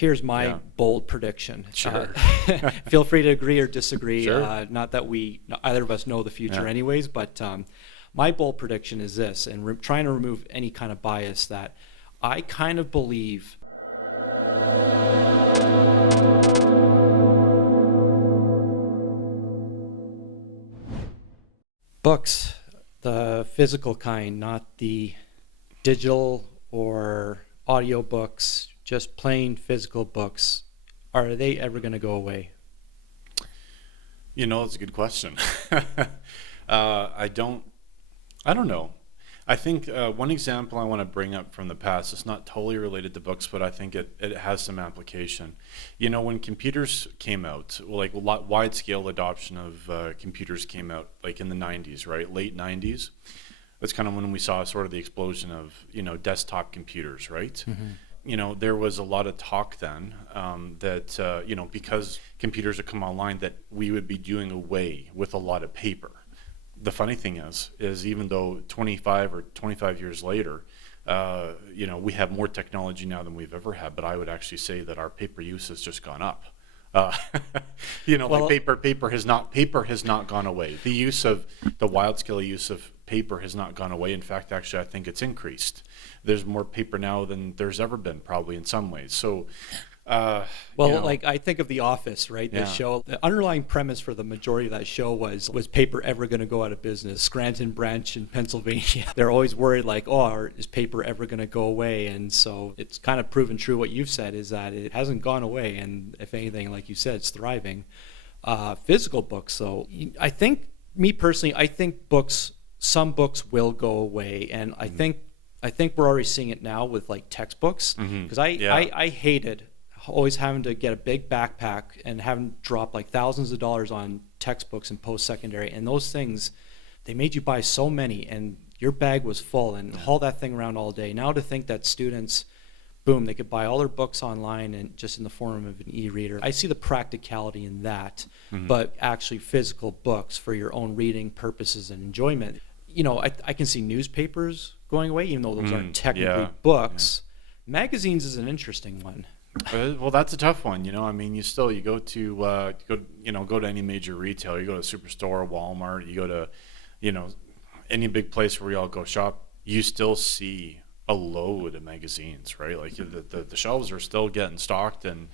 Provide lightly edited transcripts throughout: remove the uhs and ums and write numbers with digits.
Here's my Yeah. bold prediction. Sure. Feel free to agree or disagree. Sure. Not that either of us know the future Yeah. anyways, but my bold prediction is this, and trying to remove any kind of bias, that I kind of believe books, the physical kind, not the digital or audio books, just plain physical books, are they ever going to go away? It's a good question. I don't know. I think one example I want to bring up from the past, it's not totally related to books, but I think it has some application. When computers came out, like wide scale adoption of computers came out like in the 90s, right? Late 90s. That's kind of when we saw sort of the explosion of, desktop computers, right? There was a lot of talk then that, because computers had come online, that we would be doing away with a lot of paper. The funny thing is even though 25 years later, we have more technology now than we've ever had, but I would actually say that our paper use has just gone up. Uh, Well, like paper has not gone away. The wild scale use of paper has not gone away. In fact, actually, I think it's increased. There's more paper now than there's ever been, probably in some ways. So, like I think of The Office, right? The Yeah. show, the underlying premise for the majority of that show was paper ever going to go out of business? Scranton branch in Pennsylvania. They're always worried like, oh, is paper ever going to go away? And so it's kind of proven true what you've said, is that it hasn't gone away. And if anything, like you said, it's thriving. Physical books, though, me personally, I think some books will go away. And I think we're already seeing it now with like textbooks, because Yeah. I hated always having to get a big backpack and having to drop like thousands of dollars on textbooks in post-secondary, and those things, they made you buy so many and your bag was full and haul that thing around all day. Now to think that students, boom, they could buy all their books online and just in the form of an e-reader. I see the practicality in that, but actually physical books for your own reading purposes and enjoyment. I can see newspapers going away, even though those aren't technically yeah, books. Magazines is an interesting one. Well, that's a tough one. I mean, you go to any major retailer, you go to Superstore, Walmart, you go to, any big place where we all go shop, you still see a load of magazines, right? Like the shelves are still getting stocked, and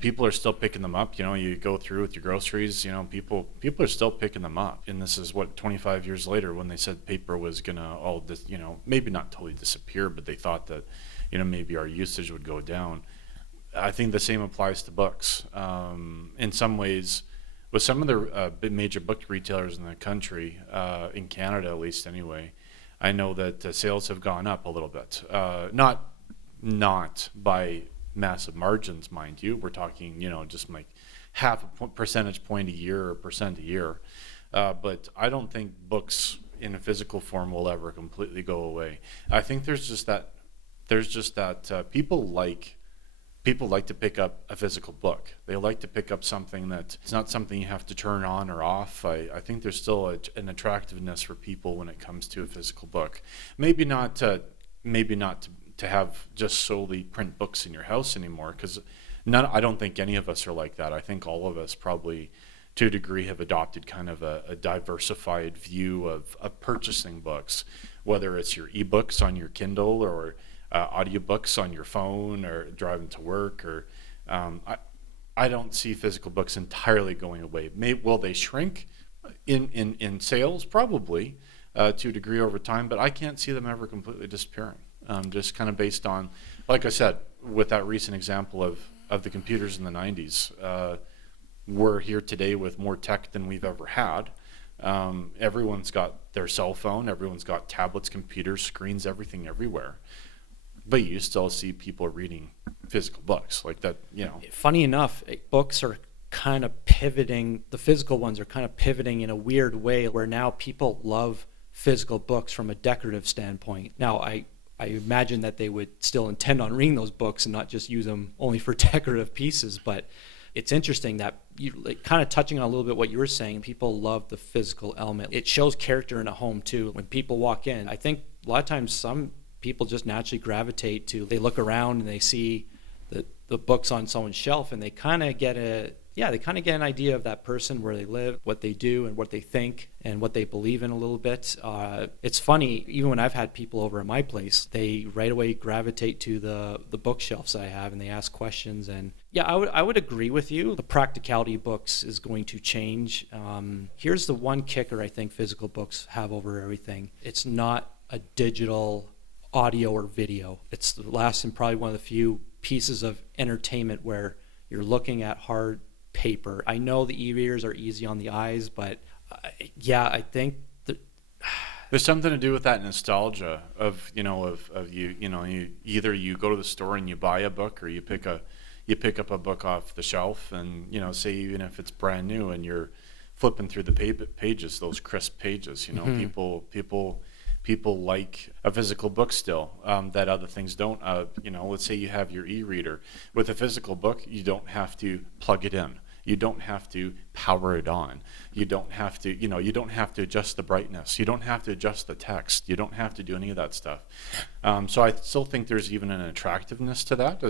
people are still picking them up. You go through with your groceries, people are still picking them up. And this is 25 years later, when they said paper was gonna maybe not totally disappear, but they thought that, maybe our usage would go down. I think the same applies to books. In some ways, with some of the big major book retailers in the country, in Canada at least anyway, I know that sales have gone up a little bit. Not by massive margins, mind you. We're talking, just like half a percentage point a year or percent a year. But I don't think books in a physical form will ever completely go away. I think there's just that people like to pick up a physical book. They like to pick up something that it's not something you have to turn on or off. I think there's still an attractiveness for people when it comes to a physical book. Maybe not to have just solely print books in your house anymore, because I don't think any of us are like that. I think all of us probably, to a degree, have adopted kind of a diversified view of purchasing books, whether it's your ebooks on your Kindle or audiobooks on your phone or driving to work, or I don't see physical books entirely going away. Will they shrink in sales? Probably to a degree over time, but I can't see them ever completely disappearing. Just kind of based on, like I said, with that recent example of the computers in the 90s, we're here today with more tech than we've ever had. Everyone's got their cell phone, everyone's got tablets, computers, screens, everything everywhere. But you still see people reading physical books like that, Funny enough, books are kind of pivoting, the physical ones are kind of pivoting in a weird way, where now people love physical books from a decorative standpoint. Now, I imagine that they would still intend on reading those books and not just use them only for decorative pieces, but it's interesting that kind of touching on a little bit what you were saying, people love the physical element. It shows character in a home too. When people walk in, I think a lot of times some people just naturally gravitate to, they look around and they see the books on someone's shelf, and they kind of get an idea of that person, where they live, what they do, and what they think, and what they believe in a little bit. It's funny, even when I've had people over at my place, they right away gravitate to the bookshelves I have, and they ask questions. And yeah, I would agree with you. The practicality of books is going to change. Here's the one kicker I think physical books have over everything. It's not a digital audio or video. It's the last and probably one of the few pieces of entertainment where you're looking at hard paper. I know the e-readers are easy on the eyes, but yeah, I think that There's something to do with that nostalgia of you either you go to the store and you buy a book, or you pick up a book off the shelf, and say even if it's brand new and you're flipping through the pages, those crisp pages, people like a physical book still, that other things don't. Let's say you have your e-reader. With a physical book, you don't have to plug it in. You don't have to power it on. You don't have to, you don't have to adjust the brightness. You don't have to adjust the text. You don't have to do any of that stuff. So I still think there's even an attractiveness to that.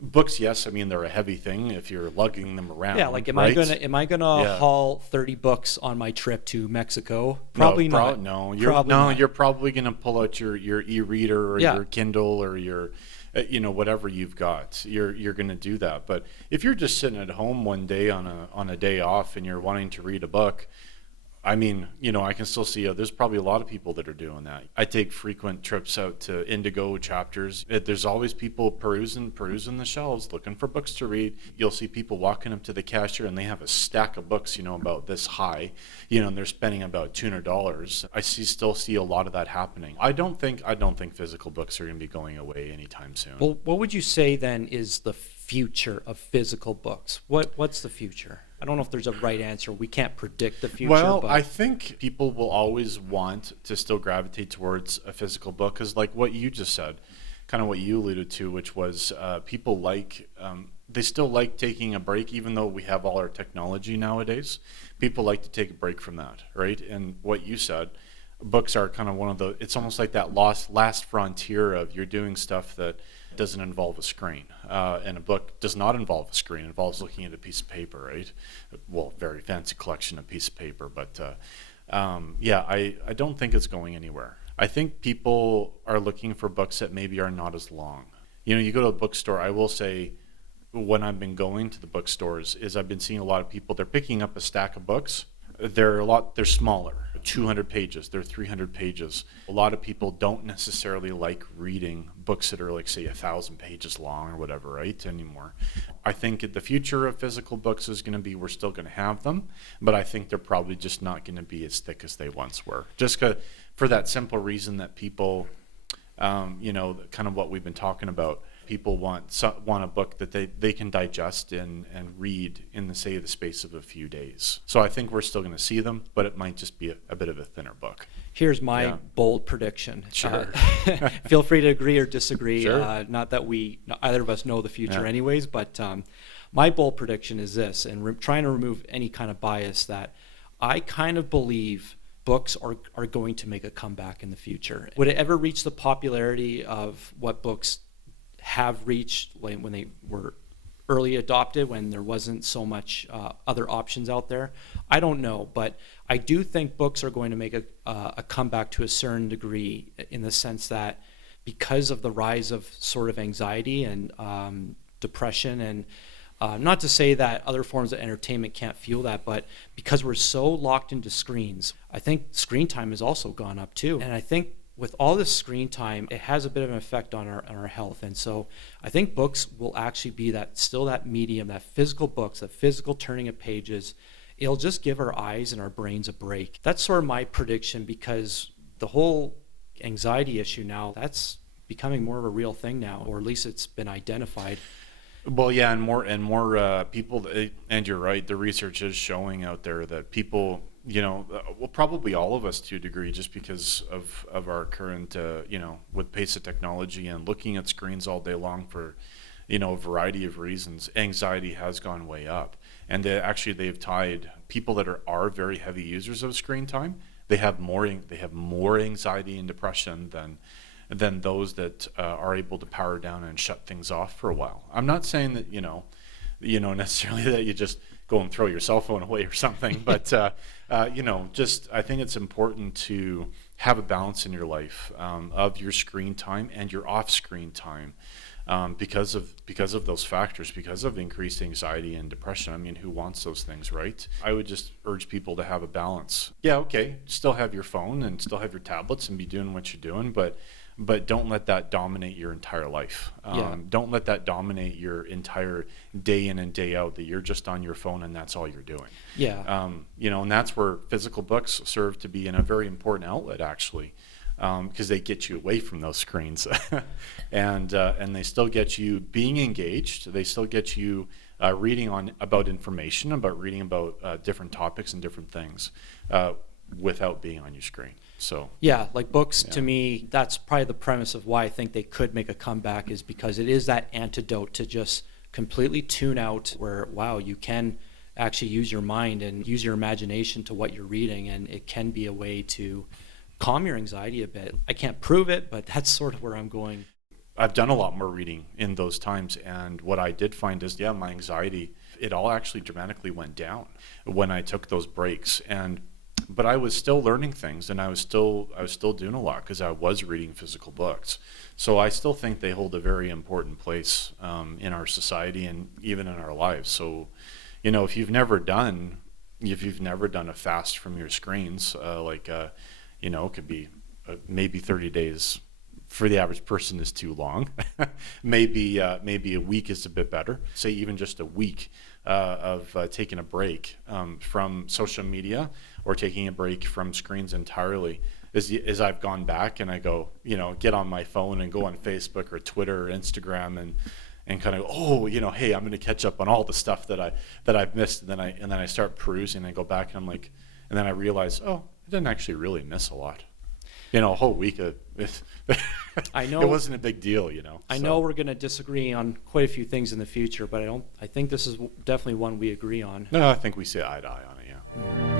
Books, yes, I mean, they're a heavy thing if you're lugging them around. yeah, like am right? I gonna Yeah. haul 30 books on my trip to Mexico? Probably not. You're probably going to pull out your e-reader or Yeah. your Kindle or your whatever you've got. You're going to do that. But if you're just sitting at home one day on a day off and you're wanting to read a book, I mean, I can still see there's probably a lot of people that are doing that. I take frequent trips out to Indigo Chapters. There's always people perusing the shelves, looking for books to read. You'll see people walking up to the cashier and they have a stack of books, about this high, and they're spending about $200. I still see a lot of that happening. I don't think physical books are going to be going away anytime soon. Well, what would you say then is the future of physical books? What's the future? I don't know if there's a right answer. We can't predict the future. Well, but I think people will always want to still gravitate towards a physical book, because like what you just said, kind of what you alluded to, which was people they still like taking a break, even though we have all our technology nowadays. People like to take a break from that, right? And what you said, books are kind of it's almost like that last frontier of you're doing stuff that doesn't involve a screen. And a book does not involve a screen. It involves looking at a piece of paper, right? Well, very fancy collection of piece of paper. But I don't think it's going anywhere. I think people are looking for books that maybe are not as long. You go to a bookstore, I will say, when I've been going to the bookstores, is I've been seeing a lot of people, they're picking up a stack of books. They're smaller, 200 pages, they're 300 pages. A lot of people don't necessarily like reading books that are like, say, 1,000 pages long or whatever, right, anymore. I think the future of physical books is going to be, we're still going to have them, but I think they're probably just not going to be as thick as they once were. Just for that simple reason that people, kind of what we've been talking about, people want a book that they can digest and read in the space of a few days. So I think we're still going to see them, but it might just be a bit of a thinner book. Here's my bold prediction. Sure. Feel free to agree or disagree. Sure. Not that either of us know the future anyways, but my bold prediction is this, and trying to remove any kind of bias, that I kind of believe books are going to make a comeback in the future. Would it ever reach the popularity of what books have reached when they were early adopted, when there wasn't so much other options out there? I don't know, but I do think books are going to make a comeback to a certain degree, in the sense that because of the rise of sort of anxiety and depression, and not to say that other forms of entertainment can't fuel that, but because we're so locked into screens, I think screen time has also gone up too. And I think with all this screen time, it has a bit of an effect on our health. And so I think books will actually be that medium, that physical books, that physical turning of pages. It'll just give our eyes and our brains a break. That's sort of my prediction, because the whole anxiety issue now, that's becoming more of a real thing now, or at least it's been identified. Well, yeah, and more people, and you're right, the research is showing out there that people, probably all of us to a degree, just because of our current, with pace of technology and looking at screens all day long for, a variety of reasons, anxiety has gone way up. And they've tied people that are very heavy users of screen time. They have more anxiety and depression than those that are able to power down and shut things off for a while. I'm not saying that, necessarily that you just go and throw your cell phone away or something, but, just I think it's important to have a balance in your life of your screen time and your off-screen time. Because of those factors, because of increased anxiety and depression. I mean, who wants those things, right? I would just urge people to have a balance. Yeah, okay, still have your phone and still have your tablets and be doing what you're doing, but don't let that dominate your entire life. Don't let that dominate your entire day in and day out, that you're just on your phone and that's all you're doing. Yeah. And that's where physical books serve to be in a very important outlet, actually. Because they get you away from those screens, and they still get you being engaged. They still get you reading about information, reading about different topics and different things, without being on your screen. So yeah, like books, to me, that's probably the premise of why I think they could make a comeback, is because it is that antidote to just completely tune out, where, wow, you can actually use your mind and use your imagination to what you're reading, and it can be a way to calm your anxiety a bit. I can't prove it, but that's sort of where I'm going. I've done a lot more reading in those times, and what I did find is, my anxiety, it all actually dramatically went down when I took those breaks. But I was still learning things, and I was still doing a lot because I was reading physical books. So I still think they hold a very important place in our society and even in our lives. So, if you've never done a fast from your screens, it could be maybe 30 days for the average person is too long. maybe a week is a bit better. Say even just a week of taking a break from social media, or taking a break from screens entirely. As I've gone back and I go, get on my phone and go on Facebook or Twitter or Instagram and kind of, hey, I'm going to catch up on all the stuff that I've missed, and then I start perusing and I go back and I'm like, and then I realize, I didn't actually really miss a lot. A whole week of I know it wasn't a big deal. I know we're going to disagree on quite a few things in the future, but I think this is definitely one we agree on. No, I think we see eye to eye on it. Yeah.